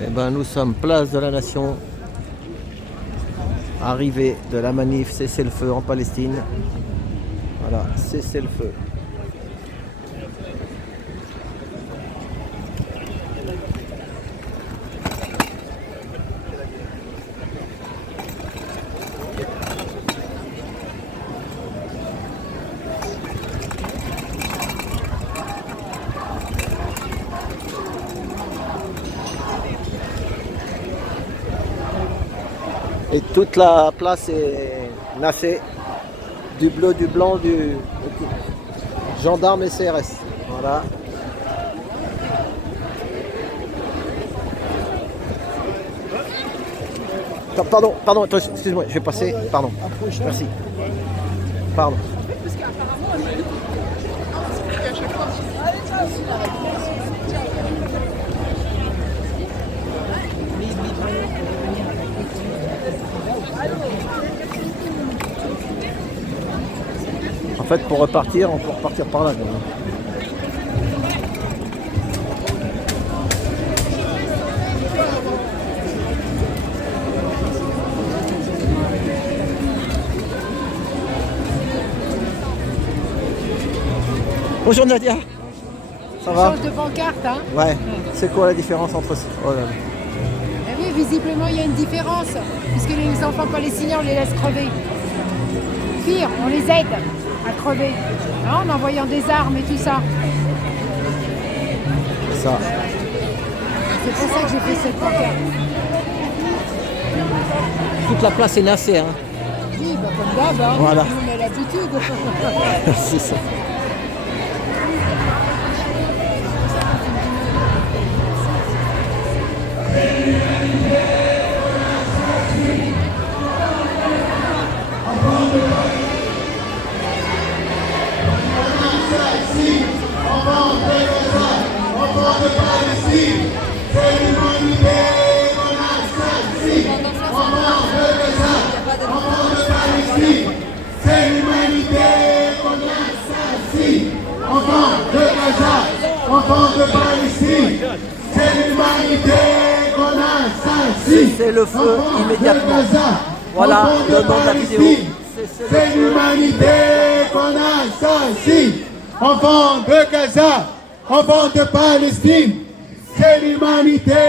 Eh ben, nous sommes place de la Nation, arrivée de la manif cessez-le-feu en Palestine. Voilà, cessez-le-feu. Et toute la place est nassée, du bleu, du blanc, du gendarme et CRS. Voilà. Pardon, excuse-moi, je vais passer. Pardon. Merci. Pardon. En fait, pour repartir, on peut repartir par là. Bonjour Nadia. Ça va? Change de pancarte, hein? Ouais. C'est quoi la différence entre... Oh là là. Eh oui, visiblement, il y a une différence, puisque les enfants palestiniens, on les laisse crever. Pire, on les aide à crever, hein, en envoyant des armes et tout ça. Ça. C'est pour ça que j'ai fait cette pancarte. Toute la place est nassée, hein. Oui, bah, comme d'hab, hein. Voilà. On a l'habitude. C'est ça. C'est l'humanité qu'on assassine. Enfants de Gaza, enfants de Palestine. C'est l'humanité qu'on assassine. C'est le feu immédiatement. Voilà le nom de la vidéo. C'est l'humanité qu'on assassine. Enfants de Gaza, enfants de Palestine. C'est l'humanité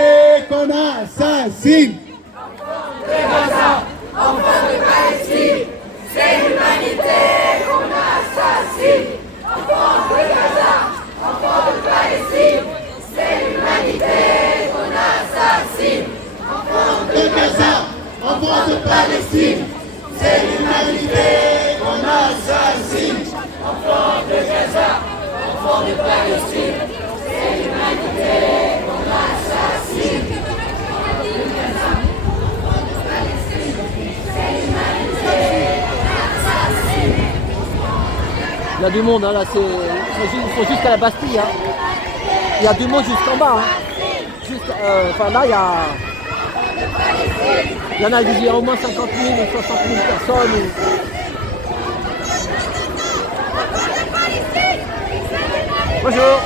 qu'on assassine. Enfants de Gaza, enfants de Palestine, c'est l'humanité qu'on assassine. Enfants de Gaza, enfants de Palestine, c'est l'humanité qu'on assassine. Enfants de Gaza, enfants de Palestine, c'est l'humanité qu'on assassine. Enfants de Gaza, enfants de Palestine, c'est l'humanité qu'on assassine. Il y a du monde, hein, là, il faut jusqu'à la Bastille. Hein. Il y a du monde jusqu'en bas. Hein. Enfin là, il y en a qui disent au moins 50 000 ou 60 000 personnes. Bonjour.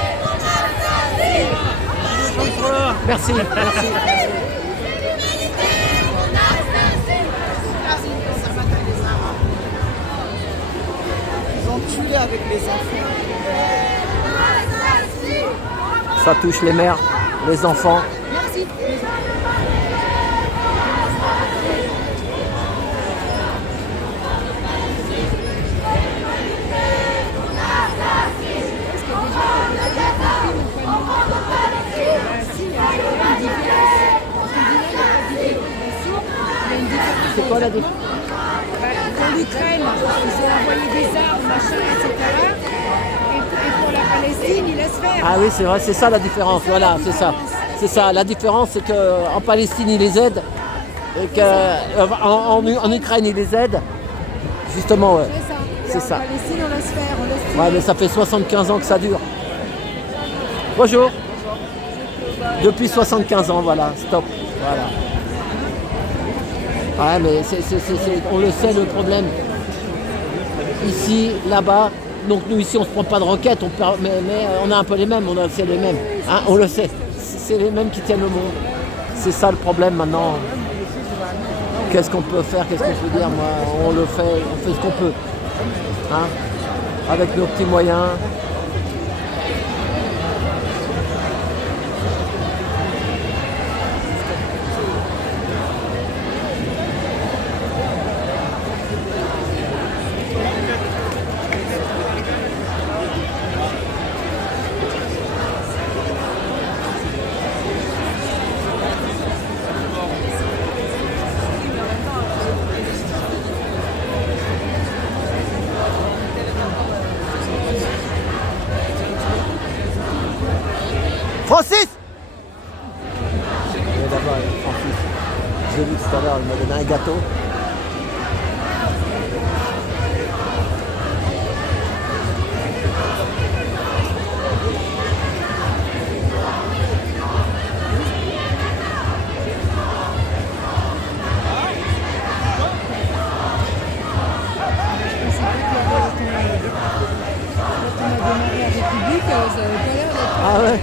Merci. Tuer avec les enfants. Ça touche les mères, les enfants. Merci. C'est quoi la différence? Pour l'Ukraine, ils ont envoyé des armes, machin, etc. Et pour la Palestine, ils laissent faire. Ah oui, c'est vrai, c'est ça la différence. Voilà, c'est ça. C'est ça. La différence, c'est qu'en Palestine, ils les aident. Et qu'en Ukraine, ils les aident. Justement, ouais. C'est ça. En Palestine, on laisse faire. On laisse Ouais, mais ça fait 75 ans que ça dure. Bonjour. Depuis 75 ans, voilà, stop. Voilà. Ouais, mais on le sait, le problème. Ici, là-bas, donc nous ici, on ne se prend pas de roquettes, mais on a un peu les mêmes, c'est les mêmes. Hein, on le sait. C'est les mêmes qui tiennent le monde. C'est ça le problème maintenant. Qu'est-ce qu'on peut faire? Qu'est-ce qu'on peut dire? Moi, on le fait, on fait ce qu'on peut. Hein, avec nos petits moyens. Francis! Mais d'abord, Francis, j'ai vu tout à l'heure, il m'a donné un gâteau. Ah ouais?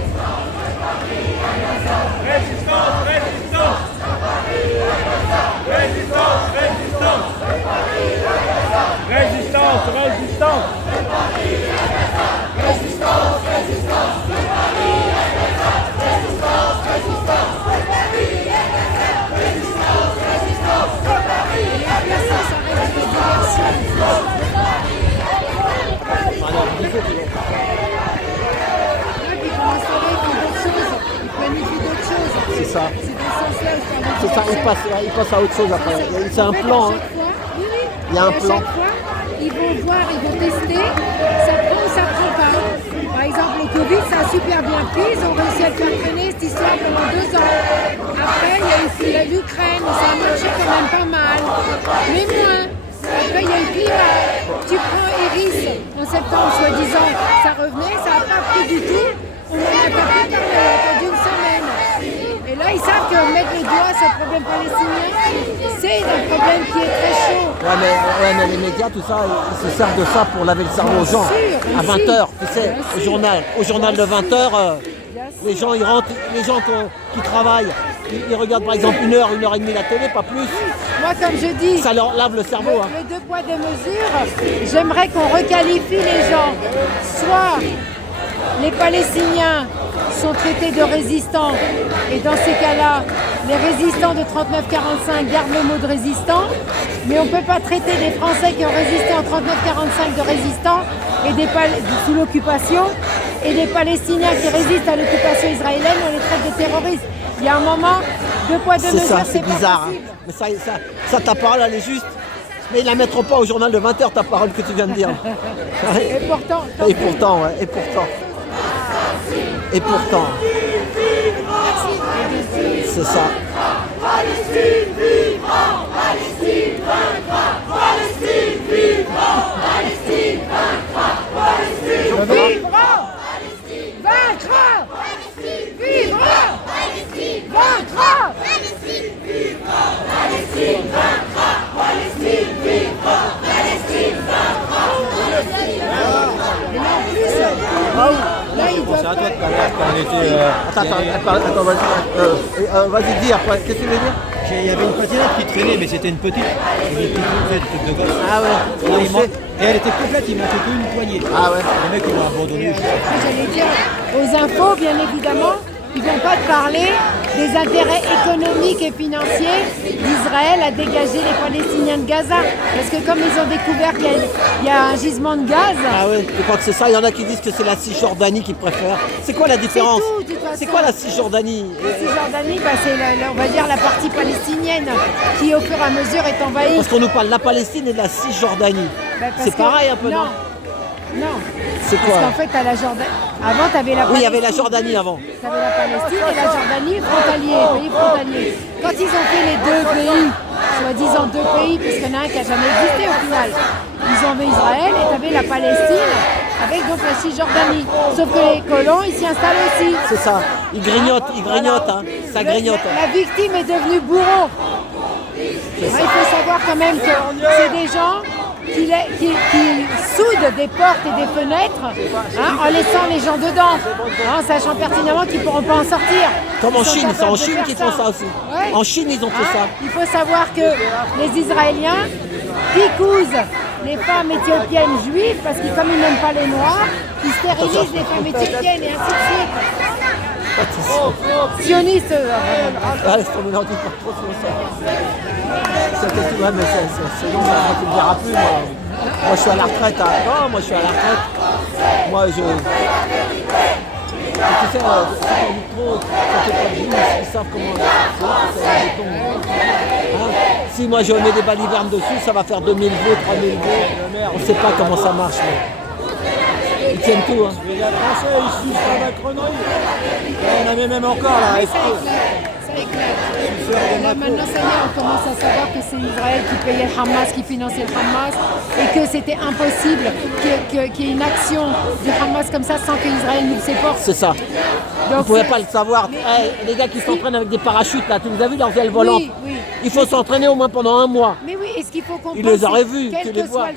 C'est ça. C'est ça, il passe à autre chose après. C'est un plan. Hein. Il y a un plan. Chaque fois, ils vont voir, ils vont tester, ça prend ou ça prend pas. Par exemple, le Covid, ça a super bien pris, ils ont réussi à le faire traîner cette histoire pendant 2 ans. Après, il y a eu l'Ukraine, ça a marché quand même pas mal, mais moins. Après, il y a eu le climat. Tu prends Iris en septembre, soi-disant, ça revenait, ça n'a pas pris du tout. On en a pas plus tard, on a attendu une semaine. Et là, ils savent que mettre le doigt sur le problème palestinien, c'est un problème qui est très chaud. Ouais, mais les médias, tout ça, ils se servent de ça pour laver le cerveau aux gens. À 20h, tu sais, au journal de 20h, les gens, ils rentrent, les gens qui travaillent, ils regardent par exemple 1 heure, 1h30 la télé, pas plus. Moi, comme je dis, ça leur lave le cerveau. Hein. Les 2 poids, 2 mesures, j'aimerais qu'on requalifie les gens. Soit les Palestiniens sont traités de résistants, et dans ces cas-là, les résistants de 39-45 gardent le mot de résistant, mais on ne peut pas traiter des Français qui ont résisté en 39-45 de résistants et sous l'occupation, et des Palestiniens qui résistent à l'occupation israélienne, on les traite de terroristes. Il y a un moment, 2 poids, 2 mesures, c'est bizarre. Hein. Mais ça, ta parole, elle est juste. Mais ils la mettront pas au journal de 20h, ta parole que tu viens de dire. Et pourtant. Et pourtant, ouais, et pourtant. Et pourtant. C'est ça. Palestine vivra, Palestine vaincra, Palestine vivra, Palestine vaincra, Palestine vivra, Palestine vaincra, Palestine vivra, Palestine vaincra, Palestine vivra, Palestine vaincra, Palestine vivra, Palestine vaincra, Là, il doit C'est à toi de parler. Attends, vas-y, dis après. Qu'est-ce que tu veux dire? Il y avait une patinette qui traînait, mais c'était une petite truc de gosse. Ah ouais. Et elle était complète, il manquait qu'une poignée. Ah ouais. Les mecs, ils l'ont abandonné. J'allais dire, aux infos, bien évidemment, ils ne vont pas te parler des intérêts économiques et financiers d'Israël à dégager les Palestiniens de Gaza. Parce que comme ils ont découvert qu'il y a un gisement de gaz... Ah ouais, je crois que c'est ça. Il y en a qui disent que c'est la Cisjordanie qu'ils préfèrent. C'est quoi la différence? C'est tout, de toute façon. C'est quoi la Cisjordanie? La Cisjordanie, c'est on va dire la partie palestinienne qui au fur et à mesure est envahie. Parce qu'on nous parle de la Palestine et de la Cisjordanie. C'est pareil un peu, non? Non. C'est quoi? Parce qu'en fait, t'as la Jordanie. Avant, tu avais la Palestine. Oui, il y avait la Jordanie avant. Tu avais la Palestine et la Jordanie pays frontaliers. Quand ils ont fait les 2 pays, soi-disant 2 pays, parce qu'il y en a un qui n'a jamais existé au final, ils ont fait Israël et tu avais la Palestine avec donc la Cisjordanie. Sauf que les colons, ils s'y installent aussi. C'est ça. Ils grignotent, hein. Ça grignote. La victime est devenue bourreau. Il faut savoir quand même que c'est des gens qui soudent des portes et des fenêtres en laissant les gens dedans, en sachant pertinemment qu'ils ne pourront pas en sortir. Comme en Ils sont Chine, c'est en capables de Chine faire qu'ils font ça aussi. Ouais. En Chine, ils ont fait ça. Il faut savoir que les Israéliens picousent les femmes éthiopiennes juives parce que comme ils n'aiment pas les noirs, ils stérilisent les femmes éthiopiennes et ainsi de suite. Sionistes. Ah, laisse tomber, n'en dis pas trop sur ça. C'est quelque chose, ouais, mais c'est long, ça ne me dira plus, moi. Moi, je suis à la retraite. Hein. Non, moi, je suis à la retraite. Moi, je... Tu sais, c'est pas du trop, ça fait pas de vie, ils savent comment c'est béton. Hein? Si moi, je mets des balivernes dessus, ça va faire 2000 V, 3000 V. On ne sait pas comment ça marche. Mais... Ils tiennent tout. Hein. Les Français, ils suivent pas la connerie. On avait même encore là. Oui, ça éclate. Là, maintenant, ça y est, on commence à savoir que c'est Israël qui payait le Hamas, qui finançait le Hamas, et que c'était impossible qu'il y ait une action du Hamas comme ça sans que Israël nous le supporte. C'est ça. Vous ne pouvez pas le savoir. Hey, les gars qui s'entraînent avec des parachutes, là, tu les as vus, leurs ailes volantes. Oui. Il faut s'entraîner au moins pendant un mois. Mais oui, et ce qu'il faut comprendre, Ils les auraient vus, quel tu les que vois. soit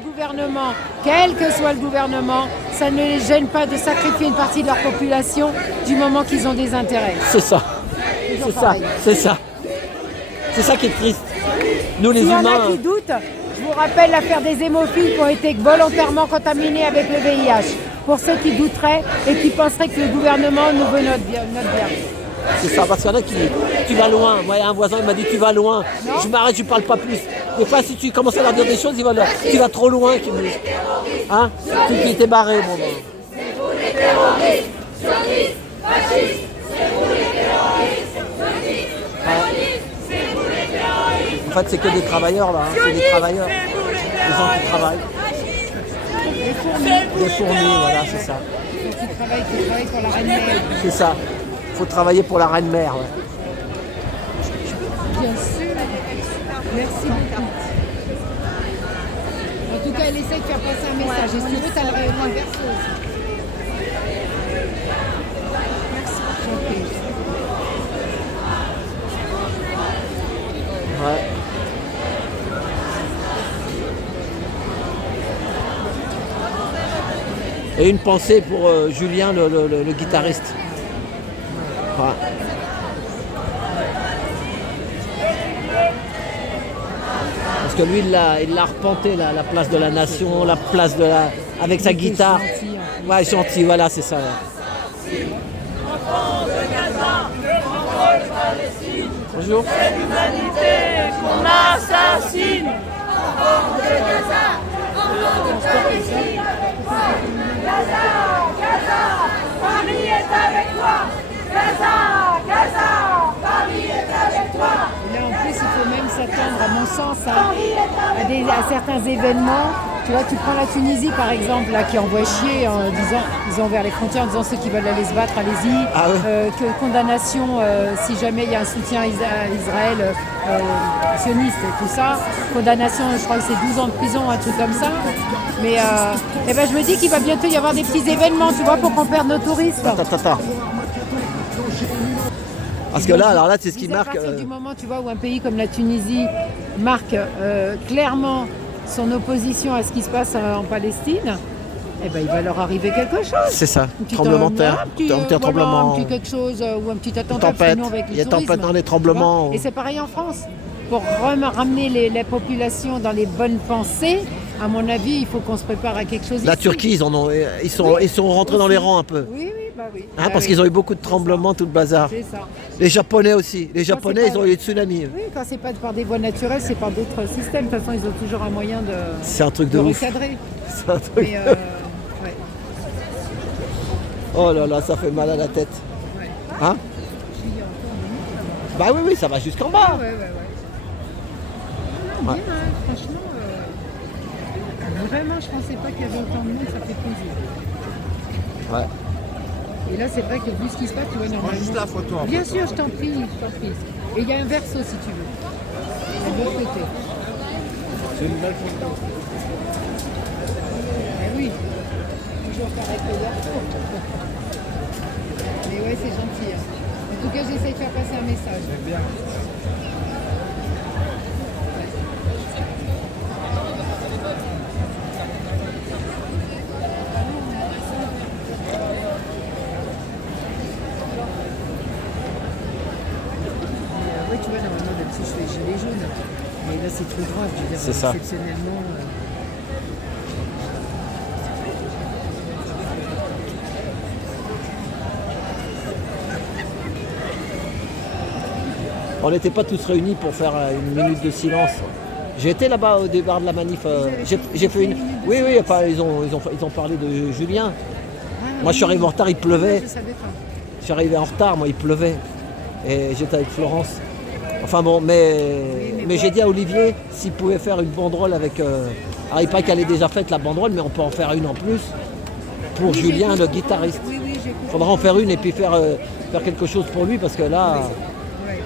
le gouvernement, ça ne les gêne pas de sacrifier une partie de leur population du moment qu'ils ont des intérêts. C'est ça. C'est ça. C'est ça. C'est ça qui est triste. Nous, les S'il y en humains. a qui doutent, je vous rappelle l'affaire des hémophiles qui ont été volontairement contaminés avec le VIH. Pour ceux qui douteraient et qui penseraient que le gouvernement nous veut notre bien. C'est ça, parce qu'il y en a qui tu vas loin. Moi, un voisin il m'a dit tu vas loin. Je m'arrête, je parle pas plus. Des fois, si tu commences à leur dire des choses, ils vont leur tu vas trop loin. Hein? Tu t'es barré, mon gars. En fait, c'est que des travailleurs là. Hein. C'est des travailleurs. Des gens qui travaillent. Des fourmis, voilà, c'est ça. Qui travaillent pour la reine-mère. C'est ça. Il faut travailler pour la reine-mère. Ouais. Bien sûr. Merci beaucoup. En tout cas, elle essaie de faire passer un message. Et si tu veux, tu as le verso aussi. Merci. Ouais. Et une pensée pour Julien, le guitariste. Ouais. Parce que lui, il l'a arpenté, la place de la nation, la place de la... avec sa guitare. Ouais, gentil, voilà, c'est ça. Ouais. Bonjour. C'est l'humanité qu'on assassine. Enfants de Gaza, enfants de Palestine. Gaza, Gaza, Paris est avec toi. Gaza, Gaza, Paris est avec toi. Là, en plus, il faut même s'attendre, à mon sens, à certains événements. Tu vois, tu prends la Tunisie, par exemple, là, qui envoie chier en disant, ils ont ouvert les frontières en disant ceux qui veulent aller se battre, allez-y. Ah ouais. Condamnation, si jamais il y a un soutien à Israël sioniste et tout ça. Condamnation, je crois que c'est 12 ans de prison, un truc comme ça. Mais je me dis qu'il va bientôt y avoir des petits événements, tu vois, pour qu'on perde nos touristes. Attends. Parce que là, alors là, c'est ce qui marque. À partir du moment, tu vois, où un pays comme la Tunisie marque clairement son opposition à ce qui se passe en Palestine, eh ben, il va leur arriver quelque chose. C'est ça, tremblement de terre, tremblement. Un petit quelque chose ou un petit attentat. Tempête, Nous, avec il y a le tempête tourisme, dans les tremblements. Et c'est pareil en France. Pour ramener les populations dans les bonnes pensées, à mon avis, il faut qu'on se prépare à quelque chose. La ici. Turquie, ils sont rentrés dans les rangs un peu. Oui. Hein, parce qu'ils ont eu beaucoup de tremblements, tout le bazar. C'est ça. Les Japonais aussi. Les Japonais, c'est ils pas- ont eu des tsunamis. Oui, quand c'est pas par des voies naturelles, c'est par d'autres systèmes. De toute façon, ils ont toujours un moyen de, C'est un truc de ouf. recadrer. C'est un truc. Mais, ouais. Oh là là, ça fait mal à la tête. Hein? Bah oui, ça va jusqu'en bas. Ouais. Bien, hein, franchement. Vraiment, je pensais pas qu'il y avait autant de monde, ça fait plaisir. Ouais. Et là, c'est vrai que vu ce qui se passe, tu vois, normalement... juste la photo, en Bien sûr, je t'en prie. Et il y a un verso, si tu veux. De l'autre côté. C'est une belle photo. Eh oui. Toujours faire avec le verso. Mais ouais, c'est gentil. Hein. En tout cas, j'essaie de faire passer un message. J'aime bien. tu vois, normalement, d'habitude, je fais gilet jaune. Mais là, c'est trop grave, je veux dire, C'est ça. exceptionnellement. On n'était pas tous réunis pour faire une minute de silence. J'ai été là-bas au départ de la manif. J'ai fait une. Oui, oui, enfin, ils ont parlé de Julien. Moi, je suis arrivé en retard, il pleuvait. Je savais pas. Je suis arrivé en retard, moi, il pleuvait. Et j'étais avec Florence. Enfin bon, mais j'ai dit à Olivier s'il pouvait faire une banderole avec. Alors, il paraît qu'elle est déjà faite, la banderole, mais on peut en faire une en plus pour Oui, Julien, j'ai le compris. guitariste. Oui, oui, j'ai compris. Il faudra en faire une et puis faire quelque chose pour lui parce que là. Ouais.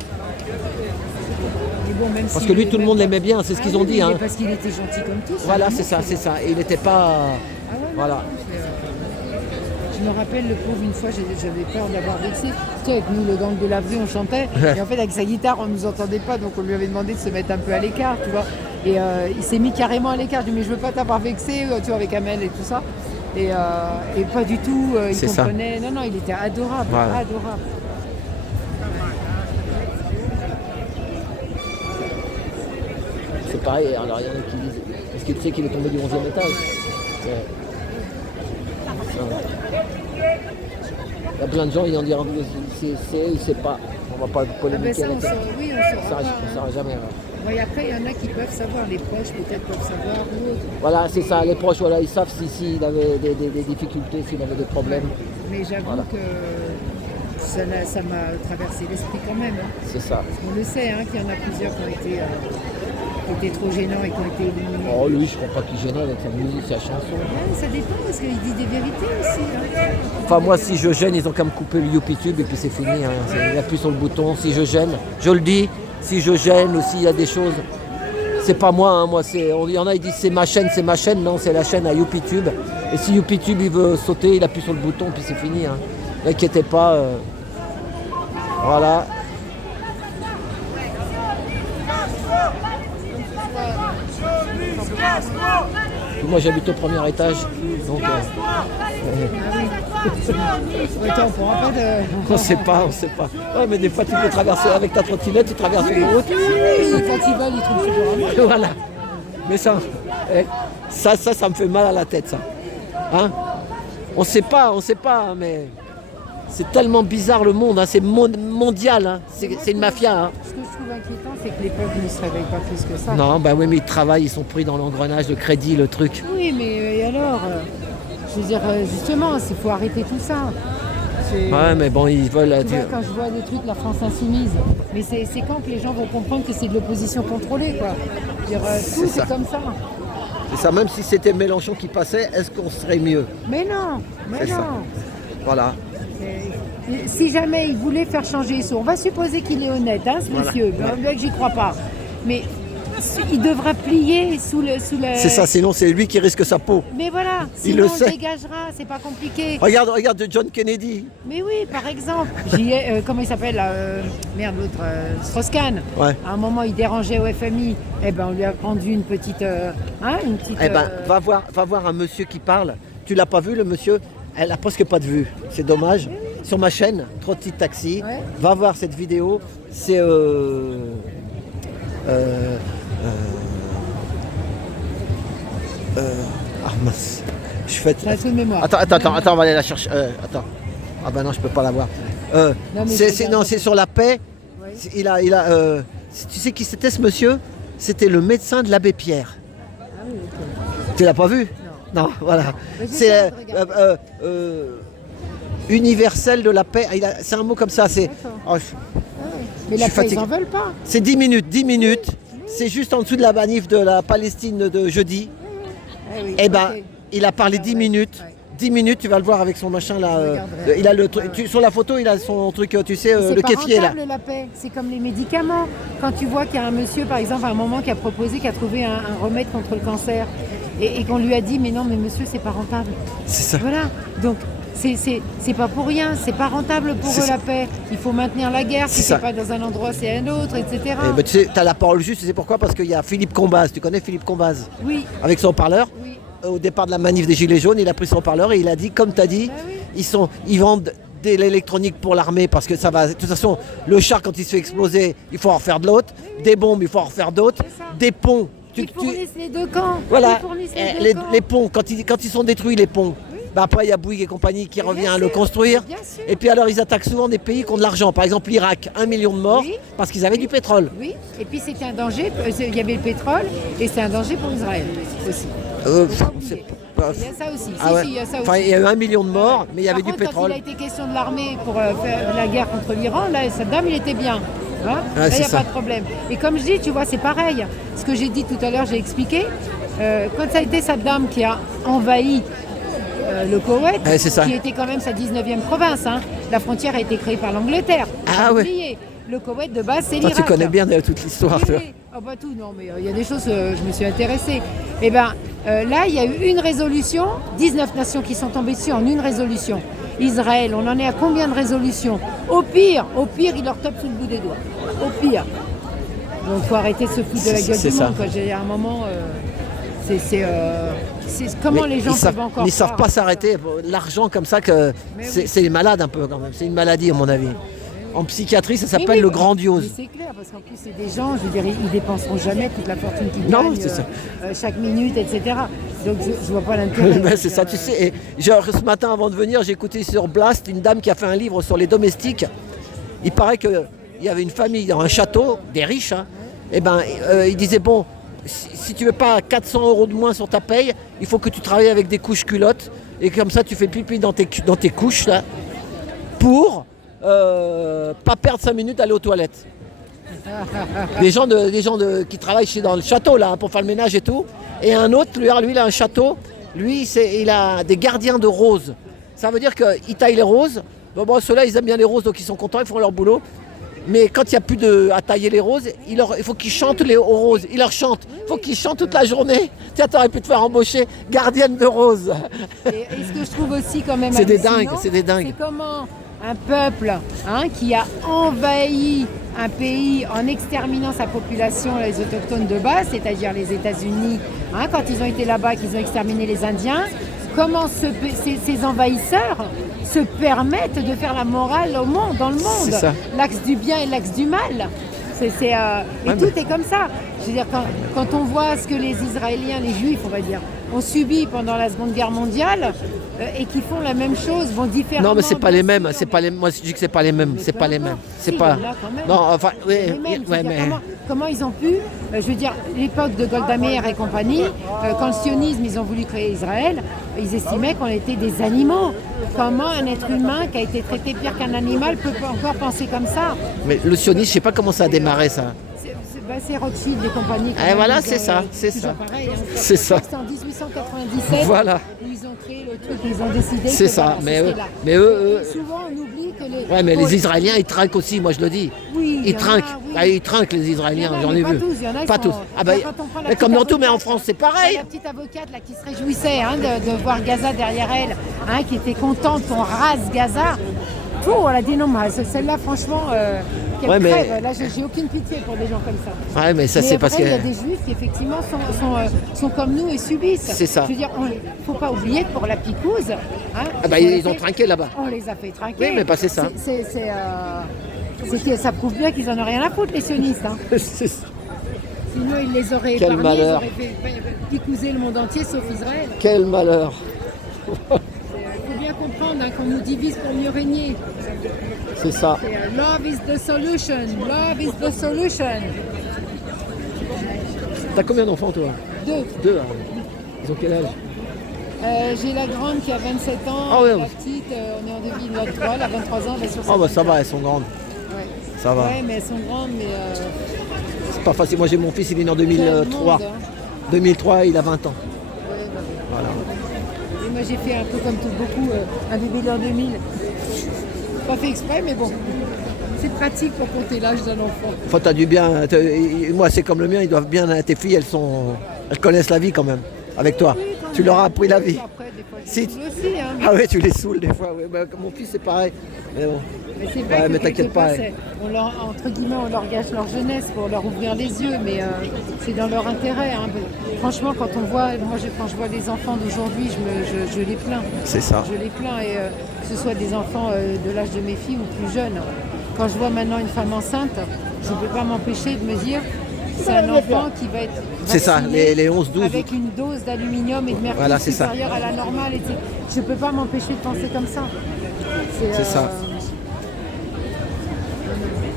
Mais bon, même Parce si que lui, tout le monde l'aimait bien, c'est ce qu'ils ont oui, dit. mais Hein. Parce qu'il était gentil comme tous. Voilà, hein, c'est ça, donc, c'est ça. Et il n'était pas. Ah ouais, non, Voilà. non, je me rappelle, le pauvre, une fois, j'avais peur d'avoir vexé. Tu sais, avec nous, le gang de l'avenue, on chantait. Et en fait, avec sa guitare, on ne nous entendait pas. Donc, on lui avait demandé de se mettre un peu à l'écart, tu vois. Et il s'est mis carrément à l'écart. Je lui ai dit, mais je veux pas t'avoir vexé, tu vois, avec Amel et tout ça. Et pas du tout, il C'est ça. comprenait. Non, non, il était adorable, Voilà. adorable. C'est pareil, alors il y en a qui disent. Est-ce que tu sais qu'il est tombé du 11e étage? Ouais. Il y a plein de gens, ils en diront c'est pas. On va pas Ah ben polémiquer ça, avec ça. oui, on Ça saura pas. ne saura jamais. Ouais. Ouais, après, il y en a qui peuvent savoir, les proches peut-être peuvent savoir ou autre. Voilà, c'est ça, les proches, voilà, ils savent s'il avait des difficultés, s'il avait des problèmes. Mais j'avoue Voilà. que ça m'a traversé l'esprit quand même. Hein. C'est ça. On le sait, hein, qu'il y en a plusieurs qui ont été trop gênants et qui ont été éliminés. Oh, lui, je crois pas qu'il gênait avec sa musique, sa chanson. Ouais, ça dépend parce qu'il dit des vérités aussi. Hein. Enfin, moi, si je gêne, ils ont qu'à me couper le YouTube et puis c'est fini. Hein. Il appuie sur le bouton. Si je gêne, je le dis. Si je gêne ou s'il y a des choses, c'est pas moi. Hein. Moi, il y en a, ils disent c'est ma chaîne, c'est ma chaîne. Non, c'est la chaîne à YouTube. Et si YouTube il veut sauter, il appuie sur le bouton puis c'est fini. Hein. N'inquiétez pas. Voilà. Moi, j'habite au premier étage. Donc, Attends, on pourra pas de... on sait pas. Ouais, mais des fois, tu peux traverser avec ta trottinette, tu traverses une route. Oui, quand ils veulent, ils trouvent toujours un moyen. Voilà. Mais ça me fait mal à la tête, ça. Hein? On sait pas, hein, mais c'est tellement bizarre le monde, hein, c'est mondial, hein, c'est une mafia. Hein. Ce que je trouve inquiétant, c'est que les peuples ne se réveillent pas plus que ça. Non, bah oui, mais ils travaillent, ils sont pris dans l'engrenage, le crédit, le truc. Oui, mais et alors je veux dire, justement, il faut arrêter tout ça. Ouais, mais bon, ils veulent. Tu vois, quand je vois des trucs, la France insoumise, mais c'est quand que les gens vont comprendre que c'est de l'opposition contrôlée, quoi. Je veux dire, tout ça. c'est comme ça. C'est ça, même si c'était Mélenchon qui passait, est-ce qu'on serait mieux? Mais non, mais C'est non. ça. Voilà. Si jamais il voulait faire changer ça, on va supposer qu'il est honnête, hein, ce monsieur. Bien que j'y crois pas. Mais il devra plier sous le. C'est ça, sinon c'est lui qui risque sa peau. Mais voilà, Il sinon le on sait. dégagera, c'est pas compliqué. Regarde John Kennedy. Mais oui, par exemple, comment il s'appelle là, merde, l'autre, Strauss-Kahn. Ouais. À un moment, il dérangeait au FMI. Eh ben, on lui a rendu une petite. Eh ben, va voir un monsieur qui parle. Tu l'as pas vu, le monsieur? Elle a presque pas de vue. C'est dommage. Sur ma chaîne, Trotti Taxi, Ouais. va voir cette vidéo. C'est ah mince. Je fais. J'ai un trou de mémoire. Attends, on va aller la chercher. Attends. Ah ben non, je peux pas la voir. Non, mais C'est sur la paix. Ouais. Il a. Tu sais qui c'était ce monsieur? C'était le médecin de l'abbé Pierre. Ah oui, ok. Tu l'as pas vu? Non, voilà. Mais je C'est sais, regarde. universel de la paix. C'est un mot comme ça. C'est D'accord. oh, Ah oui. Mais Je la suis paix, ils fatigué. en veulent pas. c'est 10 minutes. 10 minutes. C'est juste en dessous de la manif de la Palestine de jeudi. Eh oui, Eh ben, ok. il a parlé 10 minutes. Ouais. 10 minutes, tu vas le voir avec son machin là. Je regarderai. Il a le truc. Ouais, ouais. Sur la photo, il a son truc, tu sais, C'est le pas kéfier là. rentable, la paix. C'est comme les médicaments. Quand tu vois qu'il y a un monsieur, par exemple, à un moment, qui a proposé, qui a trouvé un remède contre le cancer, et qu'on lui a dit, mais non, mais monsieur, c'est pas rentable. C'est ça. Voilà. Donc, c'est pas pour rien. C'est pas rentable pour C'est eux, ça. la paix. Il faut maintenir la guerre. Si C'est ça. c'est pas dans un endroit, c'est un autre, etc. Eh ben, tu sais, t'as la parole juste, tu sais pourquoi? Parce qu'il y a Philippe Combaz. Tu connais Philippe Combaz? Oui, Avec son parleur. oui. Au départ de la manif des Gilets jaunes, il a pris son parleur et il a dit, comme tu as dit, Bah oui. ils vendent de l'électronique pour l'armée parce que ça va. De toute façon, le char quand il se fait exploser, il faut en refaire de l'autre. Des bombes, il faut en refaire d'autres. Des ponts. Ils fournissent les deux camps. Voilà, Ils fournissent les deux camps. les ponts, quand ils sont détruits, les ponts. Bah après, il y a Bouygues et compagnie qui revient à le construire. Bien sûr. Et puis alors, ils attaquent souvent des pays qui ont de l'argent. Par exemple, l'Irak, 1 million de morts Oui. parce qu'ils avaient du pétrole. Oui, et puis c'était un danger, il y avait le pétrole, et c'est un danger pour Israël aussi. Faut pas oublier. c'est pas- Il y a ça aussi, Ah ouais. il y a ça aussi. Enfin, il y a eu 1 million de morts, mais il y avait Par du contre, pétrole. quand il a été question de l'armée pour faire la guerre contre l'Iran, là, Saddam, il était bien. Hein, Ouais, là, il c'est n'y a ça. pas de problème. Et comme je dis, tu vois, c'est pareil. Ce que j'ai dit tout à l'heure, j'ai expliqué. Quand ça a été Saddam qui a envahi le Koweït, Ouais, c'est ça. qui était quand même sa 19e province, hein, la frontière a été créée par l'Angleterre. Ah Faut ouais. oublier. Le Koweït, de base, c'est Toi, l'Irak. tu connais bien toute l'histoire. Oui, toi. oui. Ah bah tout, non, mais il y a des choses, je me suis intéressée. Et ben là, il y a eu une résolution, 19 nations qui sont tombées dessus en une résolution. Israël, on en est à combien de résolutions? Au pire, il leur tape sous le bout des doigts. Au pire. Donc faut arrêter de se foutre de la gueule C'est du ça. monde, quoi. J'ai un moment, c'est comment Mais les gens ils savent, peuvent encore. ils savent croire pas s'arrêter. L'argent comme ça, que Mais c'est malade un peu quand même. C'est une maladie à mon avis. En psychiatrie, ça Mais s'appelle oui, le mais grandiose. c'est clair, parce qu'en plus, c'est des gens, je veux dire, ils dépenseront jamais toute la fortune qu'ils Non, gagnent, c'est ça. chaque minute, etc. Donc, je vois pas l'intérêt. Ouais, c'est ça, tu sais. Et genre, ce matin, avant de venir, j'ai écouté sur Blast une dame qui a fait un livre sur les domestiques. Il paraît qu'il y avait une famille dans un château, des riches, hein. Et ben, il disait bon, si tu veux pas 400 € de moins sur ta paye, il faut que tu travailles avec des couches culottes. Et comme ça, tu fais pipi dans tes couches, là, pour pas perdre 5 minutes à aller aux toilettes. Des gens qui travaillent dans le château, là, pour faire le ménage et tout. Et un autre, lui, il a un château. Lui, il a des gardiens de roses. Ça veut dire qu'il taille les roses. Bon, ceux-là, ils aiment bien les roses, donc ils sont contents, ils font leur boulot. Mais quand il n'y a plus à tailler les roses, il faut qu'ils chantent aux roses. Il leur chante. Il faut qu'ils chantent toute la journée. Tiens, t'aurais pu te faire embaucher gardienne de roses. Et ce que je trouve aussi quand même C'est des hallucinant, dingues, c'est des dingues. c'est comment un peuple qui a envahi un pays en exterminant sa population, les autochtones de base, c'est-à-dire les États-Unis, quand ils ont été là-bas, qu'ils ont exterminé les Indiens, comment ces envahisseurs se permettent de faire la morale au monde, dans le monde. C'est ça. L'axe du bien et l'axe du mal. Et tout est comme ça. Je veux dire, quand on voit ce que les Israéliens, les Juifs, on va dire, ont subi pendant la Seconde Guerre mondiale et qui font la même chose, vont différemment. Non, mais c'est pas bien les mêmes. sûr, C'est pas les. Moi, je dis que c'est pas les mêmes. C'est pas les mêmes. C'est Si, pas. il y en a quand même. Non, enfin, oui, Les mêmes, je veux ouais, dire, mais. comment ils ont pu, je veux dire, l'époque de Golda Meir et compagnie, quand le sionisme, ils ont voulu créer Israël, ils estimaient qu'on était des animaux. Comment un être humain qui a été traité pire qu'un animal peut encore penser comme ça? Mais le sionisme, je sais pas comment ça a démarré ça. C'est Rothschild et compagnie. quand Eh même, voilà, donc, c'est ça, c'est toujours ça. pareil, hein. C'est ça. C'est en 1897 Voilà. où ils ont créé le truc, ils ont décidé. C'est que ça, voilà, mais ce eux- serait là. mais eux- Et souvent on oublie que les. Ouais, mais Bon, les Israéliens, ils trinquent aussi, moi je le dis. Oui, il y Ils en a, trinquent. oui. Ah, ils trinquent les Il y Israéliens, en a, j'en mais ai pas vu. tous, il y en a, ils Pas sont- tous. Ah bah, Quand on prend la mais comme petite dans tout, mais en avocate, France, c'est pareil. La petite avocate là, qui se réjouissait de voir Gaza derrière elle, qui était contente qu'on rase Gaza. Elle a dit non, mais celle-là, franchement, qu'elle Ouais, mais- crève. Là, j'ai aucune pitié pour des gens comme ça. Ouais, mais ça, Mais c'est parce après, que. il y a des juifs qui, effectivement, sont comme nous et subissent. C'est ça. Je veux dire, il ne faut pas oublier que pour la picouse, Ah bah, ils ont trinqué là-bas. On les a fait trinquer. Oui, mais bah, c'est ça. Ça prouve bien qu'ils en ont rien à foutre, les sionistes. Hein. Sinon, ils les auraient Quel épargnés, malheur. ils auraient fait picouser le monde entier, sauf Israël. Quel malheur. Il faut bien comprendre qu'on nous divise pour mieux régner. C'est ça. C'est, love is the solution. Love is the solution. T'as combien d'enfants, toi 2. Deux. Ils ont quel âge? J'ai la grande qui a 27 ans, Ah ouais. la petite, on est en 2023, elle a 23 ans, elle va sur Oh bah ça va, elles sont grandes. Ouais. Ça va. Ouais, mais elles sont grandes, mais C'est pas facile. Moi j'ai mon fils, il est né en quel 2003. monde, hein. 2003, il a 20 ans. Ouais, bah, Voilà. et moi j'ai fait un peu comme tout beaucoup, un bébé en 2000. Pas fait exprès, mais bon. C'est pratique pour compter l'âge d'un enfant. Enfin, t'as du bien. Moi, c'est comme le mien, ils doivent bien. Tes filles, elles connaissent la vie quand même, avec toi. Oui, quand Tu leur as appris la vie. Après, des fois, je Si- les saoule aussi. Hein. Ah ouais, tu les saoules des fois. Ouais. Bah, mon fils, c'est pareil. Mais bon. Mais c'est vrai Ouais, que mais t'inquiète quelque part, pas. on leur, entre guillemets, on leur gâche leur jeunesse pour leur ouvrir les yeux, mais c'est dans leur intérêt. Hein. Franchement, quand on voit, quand je vois les enfants d'aujourd'hui, je les plains. C'est ça. Je les plains, et que ce soit des enfants de l'âge de mes filles ou plus jeunes. Quand je vois maintenant une femme enceinte, je ne peux pas m'empêcher de me dire, c'est un enfant qui va être C'est ça, vacciné les 11-12. avec une dose d'aluminium et de mercure Voilà, c'est ça. supérieure à la normale. Et je ne peux pas m'empêcher de penser comme ça. C'est ça.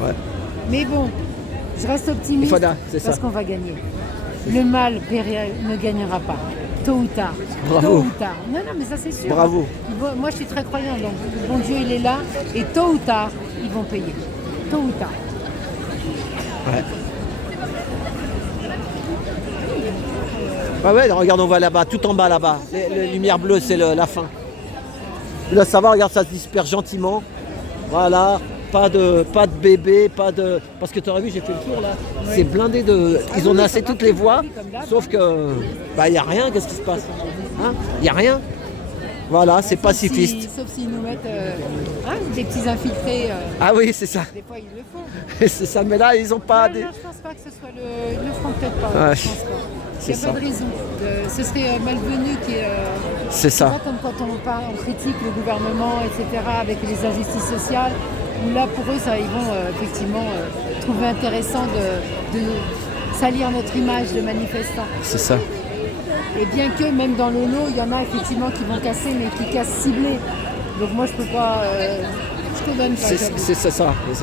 Ouais. Mais bon, je reste optimiste c'est parce ça. qu'on va gagner. Le mal ne gagnera pas, tôt ou tard. Bravo. Tôt ou tard. Non, mais ça c'est sûr. Bravo. Moi je suis très croyante, donc le bon Dieu il est là et tôt ou tard ils vont payer. Tôt ou tard. Ouais. Ouais, regarde, on voit là-bas, tout en bas là-bas. Les lumières bleues, c'est la fin. Là, ça va, regarde, ça se disperse gentiment. Voilà, pas de bébé, pas de... Parce que tu aurais vu, j'ai fait le tour là. C'est blindé de... Ils ont nassé toutes les voies, sauf que... Bah, il n'y a rien, qu'est-ce qui se passe? Il n'y a rien. Voilà, c'est pacifiste. Sauf s'ils nous mettent des petits infiltrés. Ah oui, c'est ça. Des fois ils le font. C'est ça, mais là, ils n'ont pas... Non, des... je pense pas que ce soit le... Ils le feront peut-être pas. Ouais, Je pense pas. Il c'est n'y a ça. pas de raison. Ce serait malvenu qui est... C'est C'est pas ça. comme quand on critique le gouvernement, etc., avec les injustices sociales, où là, pour eux, ils vont effectivement trouver intéressant de salir notre image de manifestants. C'est ça. Et bien que, même dans le lot, il y en a effectivement qui vont casser, mais qui cassent ciblés. Donc moi, je peux pas... je condamne pas. C'est ça. C'est ça. Je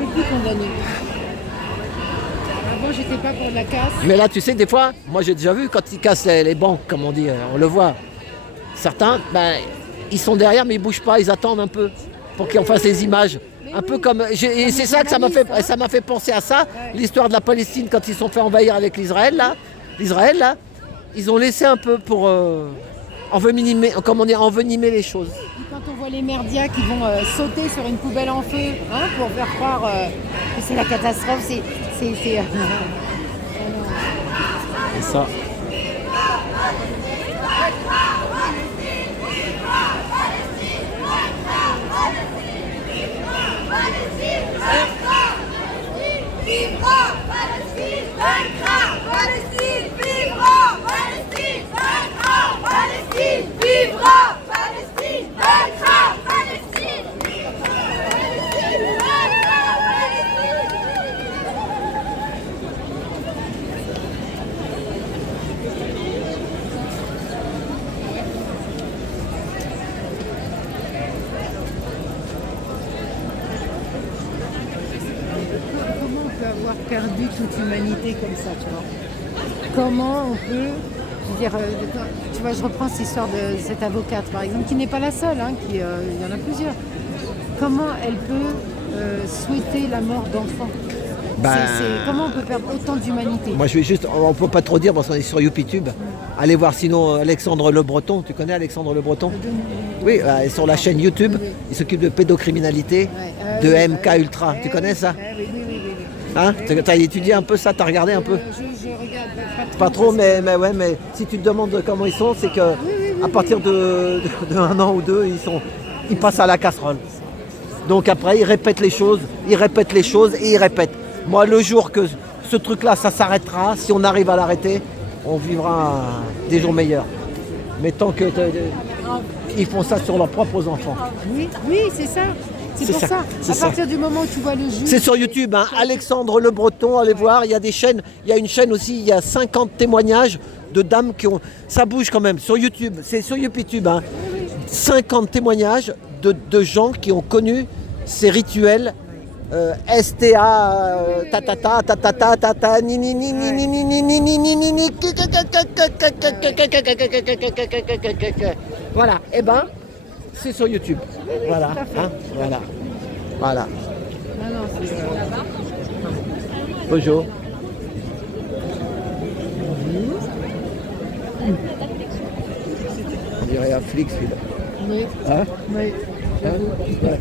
peux plus condamner. Avant, j'étais pas pour la casse. Mais là, tu sais, des fois, moi j'ai déjà vu quand ils cassent les banques, comme on dit, on le voit. Certains, ben, ils sont derrière, mais ils bougent pas, ils attendent un peu pour qu'on fasse les images. Un peu comme. Et c'est ça que ça m'a fait penser à ça, l'histoire de la Palestine quand ils se sont fait envahir avec l'Israël, là. Ils ont laissé un peu pour envenimer les choses. Et quand on voit les merdias qui vont sauter sur une poubelle en feu pour faire croire que c'est la catastrophe, c'est C'est ça. Comment on peut avoir perdu toute humanité comme ça, tu vois? Comment on peut, je veux dire, tu vois, je reprends cette histoire de cette avocate, par exemple, qui n'est pas la seule, il y en a plusieurs. Comment elle peut souhaiter la mort d'enfants? Comment on peut perdre autant d'humanité? Moi, je vais juste, on peut pas trop dire parce qu'on est sur YouTube. Allez voir sinon Alexandre Le Breton. Tu connais Alexandre Le Breton? Oui, sur la chaîne YouTube. Il s'occupe de pédocriminalité, de MK Ultra. Tu connais ça? Oui. Hein? Tu as étudié un peu ça? Tu as regardé un peu? Je regarde Pas trop, mais si tu te demandes comment ils sont, c'est que à partir de 1 an ou 2, ils passent à la casserole. Donc après, ils répètent les choses et ils répètent. Moi, le jour que ce truc-là, ça s'arrêtera, si on arrive à l'arrêter, on vivra des jours meilleurs. Mais tant que ils font ça sur leurs propres enfants. Oui, c'est ça. C'est pour ça. c'est À ça. partir du moment où tu vois le juge... C'est sur YouTube, hein. Alexandre Le Breton, allez voir, il y a des chaînes, il y a une chaîne aussi, il y a 50 témoignages de dames qui ont... Ça bouge quand même, sur YouTube, c'est sur YouTube, hein. 50 témoignages de gens qui ont connu ces rituels STA, ni ni ni ni ni ni ni ni ni ni ni ni. Voilà, et ben, c'est sur YouTube. Voilà, hein, voilà. Non, c'est... Bonjour. On dirait un flic celui-là. Oui, Hein? oui. Hein? Ouais.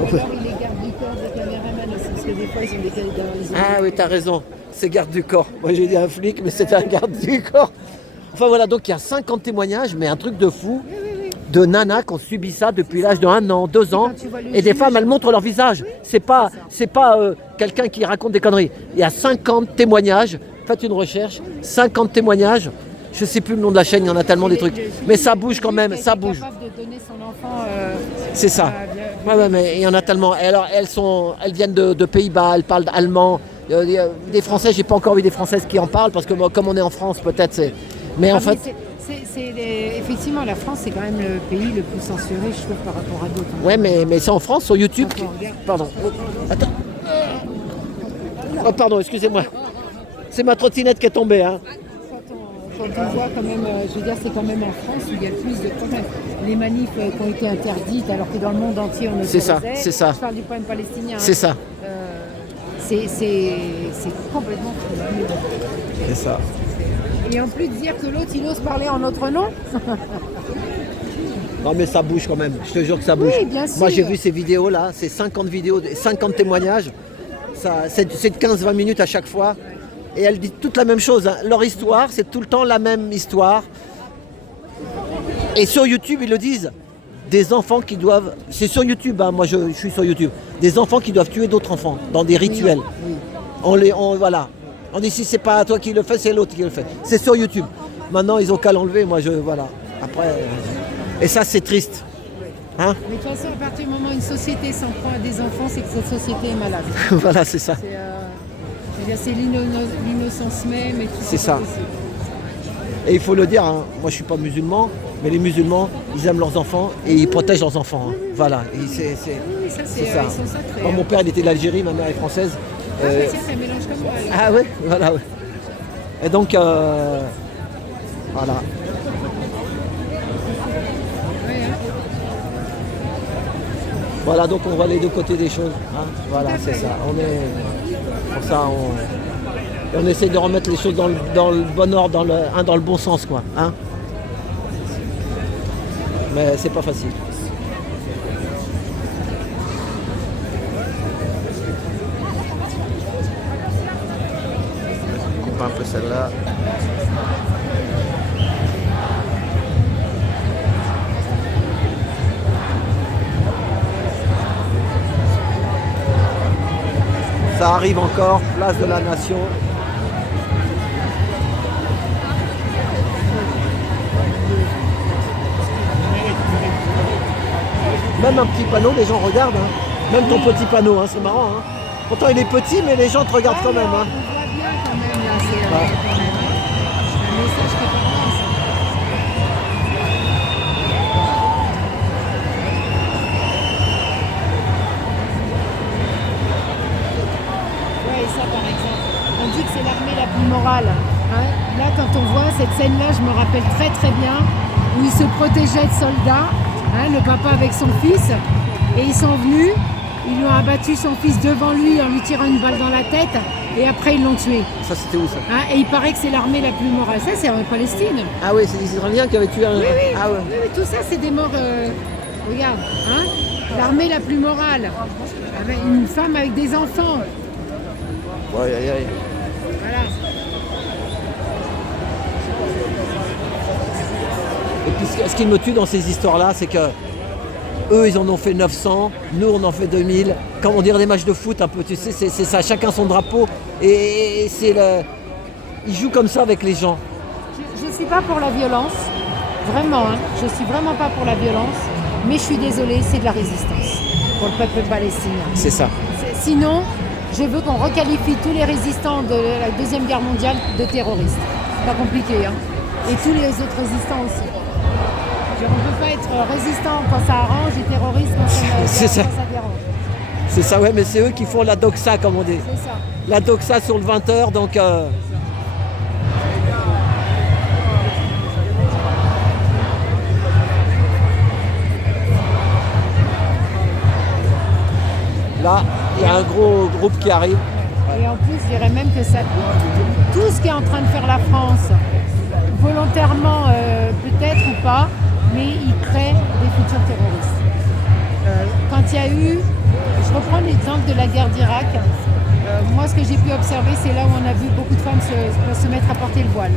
Alors, il est garde du corps des caméramans aussi, parce que des fois, ils ont des caméramans. Ah oui, t'as raison, c'est garde du corps. Moi j'ai dit un flic, mais c'était un garde du corps. Enfin voilà, donc il y a 50 témoignages, mais un truc de fou, de nanas qui ont subi ça depuis l'âge de 1 an, 2 ans. Et des femmes, elles montrent leur visage. C'est pas quelqu'un qui raconte des conneries. Il y a 50 témoignages. Faites une recherche. 50 témoignages. Je sais plus le nom de la chaîne, il y en a tellement des trucs. Mais ça bouge quand même, ça bouge. De donner son enfant, c'est ça. Ouais, mais il y en a tellement. Et alors, elles viennent de Pays-Bas, elles parlent allemand. Des Français, j'ai pas encore vu des Françaises qui en parlent parce que comme on est en France, peut-être c'est. Mais en fait. Effectivement, la France, c'est quand même le pays le plus censuré, je trouve, par rapport à d'autres. Ouais, mais c'est en France, sur YouTube. Pardon. Attends. Oh, pardon, excusez-moi. C'est ma trottinette qui est tombée. Hein. Quand on voit quand même, je veux dire, c'est quand même en France où il y a plus de problèmes. Les manifs qui ont été interdites alors que dans le monde entier on c'est ça, c'est ça. Je parle du problème palestinien. C'est ça. C'est complètement fou. C'est ça. Et en plus de dire que l'autre il ose parler en notre nom. Non mais ça bouge quand même, je te jure que ça bouge. Oui, bien sûr. Moi j'ai vu ces vidéos là, c'est 50 vidéos, 50 témoignages. C'est de 15-20 minutes à chaque fois. Et elles disent toutes la même chose. Hein. Leur histoire, c'est tout le temps la même histoire. Et sur YouTube, ils le disent. Des enfants qui doivent... C'est sur YouTube, hein. Moi je suis sur YouTube. Des enfants qui doivent tuer d'autres enfants dans des rituels. Oui. Voilà. On dit si c'est pas toi qui le fais, c'est l'autre qui le fait. C'est sur YouTube. Maintenant, ils ont qu'à l'enlever. Moi, voilà. Après... Et ça, c'est triste. Hein? Mais de toute façon, à partir du moment où une société s'en prend à des enfants, c'est que cette société est malade. Voilà, c'est ça. C'est l'innocence même et tout. C'est ça. Et il faut le dire, hein, moi je suis pas musulman, mais les musulmans, ils aiment leurs enfants et ils protègent leurs enfants. Hein. Voilà. Et c'est ça. Ils sont sacrés. Moi, mon père il était d'Algérie, ma mère est française. Mais c'est un mélange comme moi. Ah oui, voilà. Ouais. Et donc, voilà. Voilà, donc on voit les deux côtés des choses. Hein. Voilà, c'est ça. Pour ça, on essaie de remettre les choses dans le bon ordre, dans le bon sens, quoi. Hein. Mais c'est pas facile. On coupe un peu celle-là. Ça arrive encore, place de la Nation. Même un petit panneau, les gens regardent. Hein. Même ton petit panneau, hein, c'est marrant. Hein. Pourtant il est petit, mais les gens te regardent quand même. Hein. On voit bien quand même, là, c'est un message qui est pas mal, ça. Ouais, et ça par exemple, on dit que c'est l'armée la plus morale. Hein. Là, quand on voit cette scène-là, je me rappelle très très bien, où il se protégeait de soldats. Hein, le papa avec son fils, et ils sont venus, ils lui ont abattu son fils devant lui en lui tirant une balle dans la tête, et après ils l'ont tué. Ça c'était où ça? Hein, et il paraît que c'est l'armée la plus morale. Ça c'est en Palestine. Ah oui, c'est des Israéliens qui avaient tué un... Oui, ah, ouais. Oui, tout ça c'est des morts, regarde, hein, l'armée la plus morale, avec une femme avec des enfants. Aïe, aïe, aïe. Voilà. Et puis ce qui me tue dans ces histoires-là, c'est que eux, ils en ont fait 900, nous, on en fait 2000. Comme on dirait des matchs de foot un peu, tu sais, c'est ça, chacun son drapeau. Et ils jouent comme ça avec les gens. Je ne suis pas pour la violence, vraiment, hein, je ne suis vraiment pas pour la violence, mais je suis désolée, c'est de la résistance pour le peuple palestinien. C'est ça. Sinon, je veux qu'on requalifie tous les résistants de la Deuxième Guerre mondiale de terroristes. C'est pas compliqué, hein. Et tous les autres résistants aussi. On ne peut pas être résistant quand ça arrange et terroriste quand ça dérange. C'est ça, ouais, mais c'est eux qui font la doxa, comme on dit. C'est ça. La doxa sur le 20h, donc... Là, il y a un gros groupe qui arrive. Et en plus, je dirais même que ça, tout ce qui est en train de faire la France, volontairement peut-être ou pas, mais il crée des futurs terroristes. Quand il y a eu, je reprends l'exemple de la guerre d'Irak, moi, ce que j'ai pu observer, c'est là où on a vu beaucoup de femmes se mettre à porter le voile.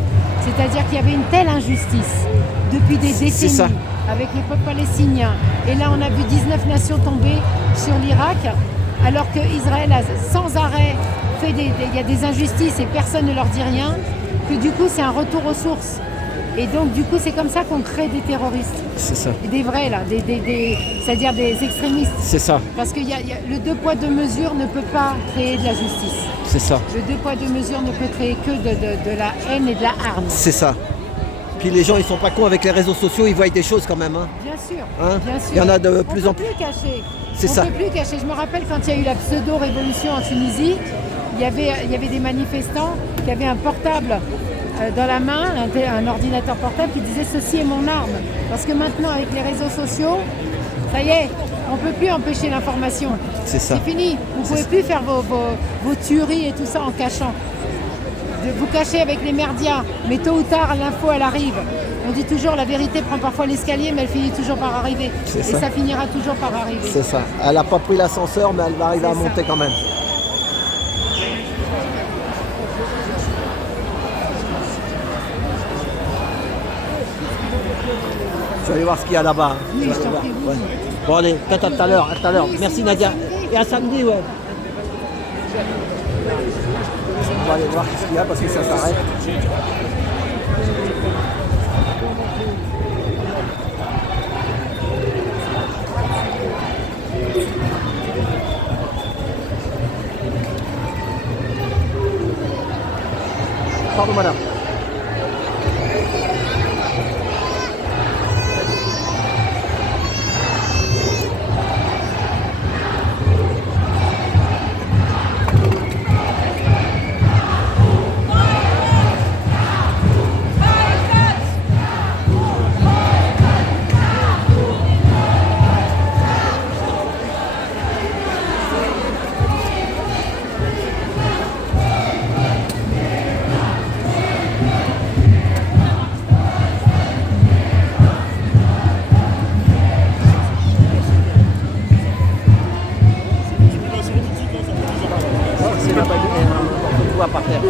C'est-à-dire qu'il y avait une telle injustice depuis des C'est ça. décennies avec le peuple palestinien. Et là, on a vu 19 nations tomber sur l'Irak, alors qu'Israël a sans arrêt fait il y a des injustices et personne ne leur dit rien, que du coup, c'est un retour aux sources. Et donc, du coup, c'est comme ça qu'on crée des terroristes. C'est ça. Et des vrais, là, c'est-à-dire des extrémistes. C'est ça. Parce que le deux poids, deux mesures ne peut pas créer de la justice. C'est ça. Le deux poids, deux mesures ne peut créer que de la haine et de la hargne. C'est ça. Puis les gens, ils sont pas cons avec les réseaux sociaux, ils voient des choses quand même. Hein. Bien sûr, Hein, bien sûr. il y en a de plus en plus. On ne peut plus cacher. C'est ça. On ne peut plus cacher. Je me rappelle quand il y a eu la pseudo-révolution en Tunisie, il y avait des manifestants qui avaient un portable dans la main, un ordinateur portable qui disait « Ceci est mon arme ». Parce que maintenant, avec les réseaux sociaux, ça y est, on ne peut plus empêcher l'information. C'est ça. C'est fini. Vous ne pouvez plus faire vos tueries et tout ça en cachant. Vous cachez avec les merdias, mais tôt ou tard, l'info, elle arrive. On dit toujours la vérité prend parfois l'escalier, mais elle finit toujours par arriver. Et ça finira toujours par arriver. C'est ça. Elle n'a pas pris l'ascenseur, mais elle va arriver à monter quand même. Je vais aller voir ce qu'il y a là-bas. Oui, Je vais je aller t'en voir. prie, oui. Ouais. Bon allez, peut-être à tout à l'heure. À tout à l'heure. Oui, Merci si, Nadia. à samedi. Et à samedi, ouais. On va aller voir ce qu'il y a parce que ça s'arrête. Pardon madame. C'est là-bas, on le voit par terre.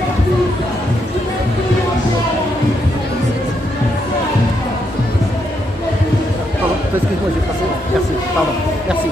Pardon, excuse-moi, j'ai passé. Merci, pardon, merci.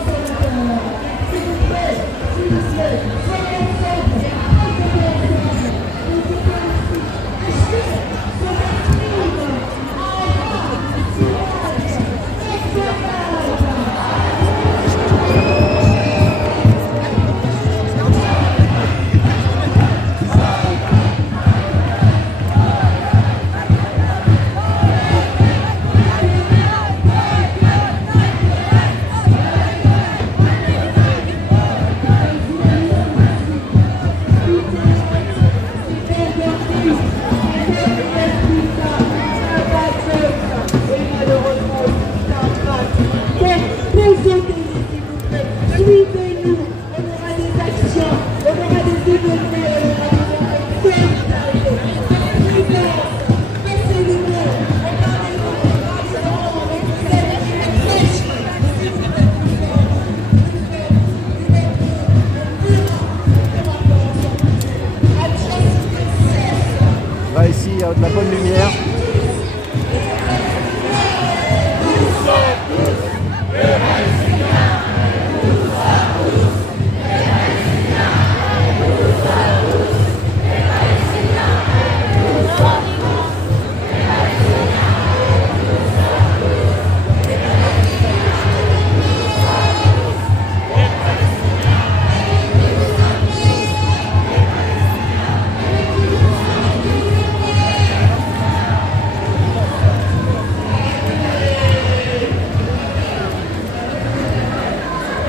Suivez-nous, on aura des actions, on aura des événements, on aura des solidarité. Passez le mot, Là ici, il y a de la bonne lumière.